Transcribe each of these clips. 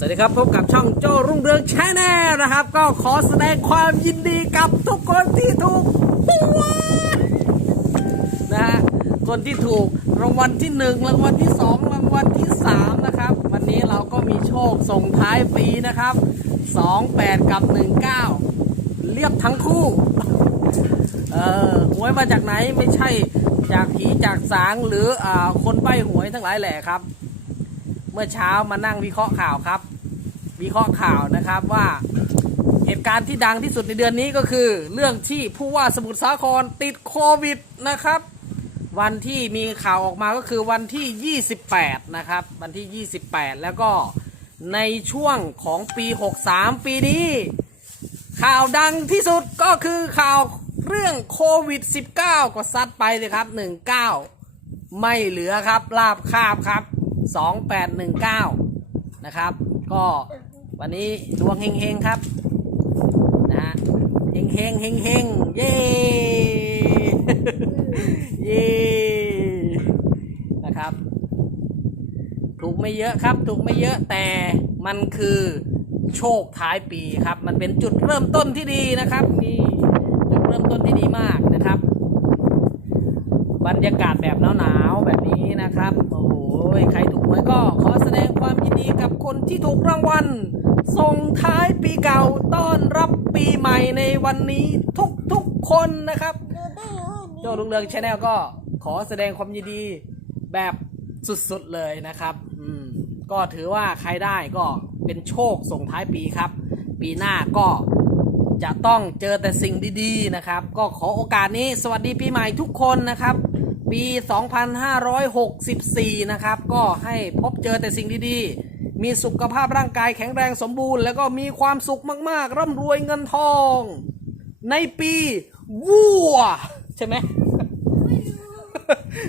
สวัสดีครับ พบกับช่องโจรุ่งเรืองชาแนลนะครับ ก็ขอแสดงความยินดีกับทุกคนที่ถูกหวยนะฮะคนที่ถูกรางวัลที่หนึ่งรางวัลที่สองรางวัลที่สามนะครับ วันนี้เราก็มีโชคส่งท้ายปีนะครับสองแปดกับหนึ่งเก้าเรียบทั้งคู่ เออหวยมาจากไหนไม่ใช่จากผีจากสางหรืออ่าคนใบ้หวยทั้งหลายแหละครับ มื่อเช้ามานั่งวิเคราะห์ข่าวครับ วิเคราะห์ข่าวนะครับว่าเหตุการณ์ที่ดังที่สุดในเดือนนี้ก็คือ เรื่องที่ผู้ว่าสมุทรสาครติดโควิดนะครับ วันที่มีข่าวออกมาก็คือวันที่ 28 นะครับ วันที่ 28 แล้วก็ในช่วงของปี 63 ปีนี้ ข่าวดังที่สุดก็คือข่าวเรื่องโควิด 19 ก็ซัดไปเลยครับ 19 ไม่เหลือครับลาบคาบครับ 2819 นะครับ ก็วันนี้ดวงเฮงๆครับนะฮะเฮงเฮงเฮงเฮงเย้เย้นะครับ ถูกไม่เยอะครับ ถูกไม่เยอะแต่มันคือโชคท้ายปีครับ มันเป็นจุดเริ่มต้นที่ดีนะครับนี่จุดเริ่มต้นที่ดีมากนะครับ บรรยากาศแบบหนาวๆแบบนี้นะครับ โอ้โหใครถูกหวยก็ขอแสดงความยินดีกับคนที่ถูกรางวัล ส่งท้ายปีเก่าต้อนรับปีใหม่ในวันนี้ทุกๆคนนะครับ โจลุงเรืองชาแนลก็ขอแสดงความยินดีแบบสุดๆเลยนะครับ อืม ก็ถือว่าใครได้ก็เป็นโชคส่งท้ายปีครับ ปีหน้าก็จะต้องเจอแต่สิ่งดีๆนะครับ ก็ขอโอกาสนี้สวัสดีปีใหม่ทุกคนนะครับ ปี 2564 นะครับ ก็ให้พบเจอแต่สิ่งดีๆ มีสุขภาพร่างกายแข็งแรงสมบูรณ์ แล้วก็มีความสุขมากๆ ร่ำรวยเงินทอง ในปีวัว ใช่ไหม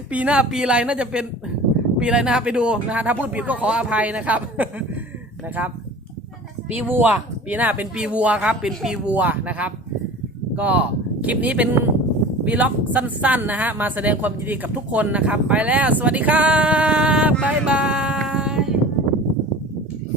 ปีหน้าปีอะไรน่าจะเป็นปีอะไรนะครับไปดูนะฮะถ้าพูดผิดก็ขออภัยนะครับนะครับ ปีวัว ปีหน้าเป็นปีวัวครับ เป็นปีวัวนะครับ ก็คลิปนี้เป็น วีล็อกสั้นๆนะฮะมาแสดงความยินดีกับทุกคนนะครับ ไปแล้วสวัสดีครับบ๊ายบาย